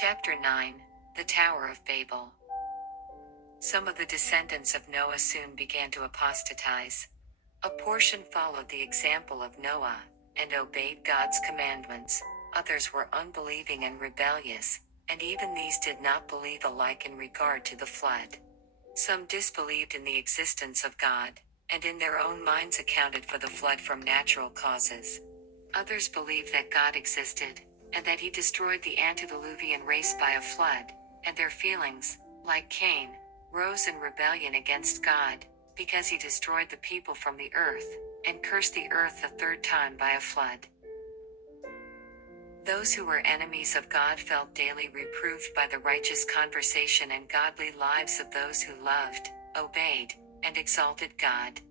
Chapter 9, The Tower of Babel. Some of the descendants of Noah soon began to apostatize. A portion followed the example of Noah, and obeyed God's commandments. Others were unbelieving and rebellious, and even these did not believe alike in regard to the flood. Some disbelieved in the existence of God, and in their own minds accounted for the flood from natural causes. Others believed that God existed, and that he destroyed the antediluvian race by a flood, and their feelings, like Cain, rose in rebellion against God, because he destroyed the people from the earth, and cursed the earth a third time by a flood. Those who were enemies of God felt daily reproved by the righteous conversation and godly lives of those who loved, obeyed, and exalted God.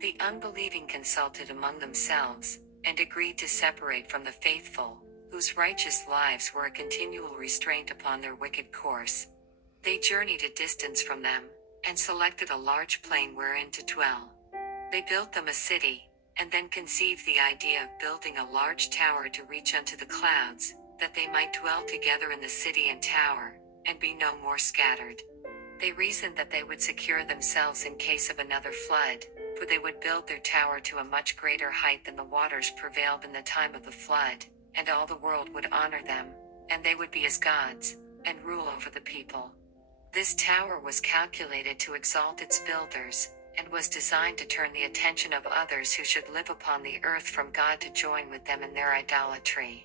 The unbelieving consulted among themselves, and agreed to separate from the faithful, whose righteous lives were a continual restraint upon their wicked course. They journeyed a distance from them, and selected a large plain wherein to dwell. They built them a city, and then conceived the idea of building a large tower to reach unto the clouds, that they might dwell together in the city and tower, and be no more scattered. They reasoned that they would secure themselves in case of another flood, for they would build their tower to a much greater height than the waters prevailed in the time of the flood, and all the world would honor them, and they would be as gods, and rule over the people. This tower was calculated to exalt its builders, and was designed to turn the attention of others who should live upon the earth from God to join with them in their idolatry.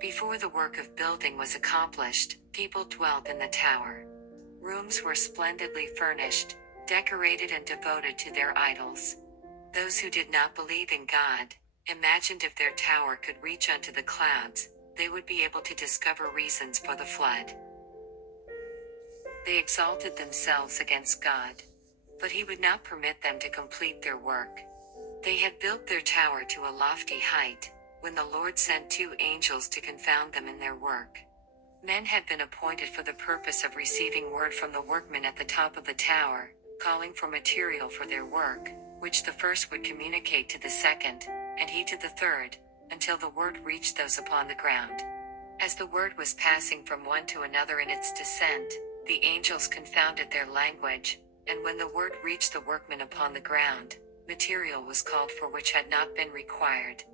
Before the work of building was accomplished, people dwelt in the tower. Rooms were splendidly furnished, decorated and devoted to their idols. Those who did not believe in God, imagined if their tower could reach unto the clouds, they would be able to discover reasons for the flood. They exalted themselves against God, but he would not permit them to complete their work. They had built their tower to a lofty height, when the Lord sent 2 angels to confound them in their work. Men had been appointed for the purpose of receiving word from the workmen at the top of the tower, calling for material for their work, which the first would communicate to the second, and he to the third, until the word reached those upon the ground. As the word was passing from one to another in its descent, the angels confounded their language, and when the word reached the workmen upon the ground, material was called for which had not been required.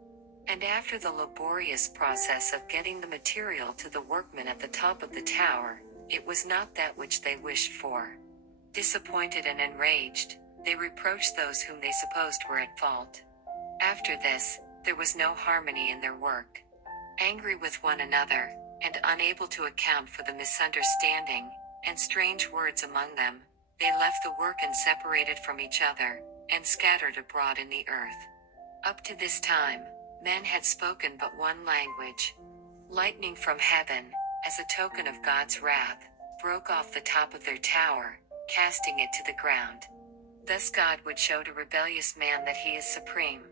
And after the laborious process of getting the material to the workmen at the top of the tower, it was not that which they wished for. Disappointed and enraged, they reproached those whom they supposed were at fault. After this, there was no harmony in their work. Angry with one another, and unable to account for the misunderstanding, and strange words among them, they left the work and separated from each other, and scattered abroad in the earth. Up to this time, men had spoken but one language. Lightning from heaven, as a token of God's wrath, broke off the top of their tower, casting it to the ground. Thus God would show to rebellious man that he is supreme.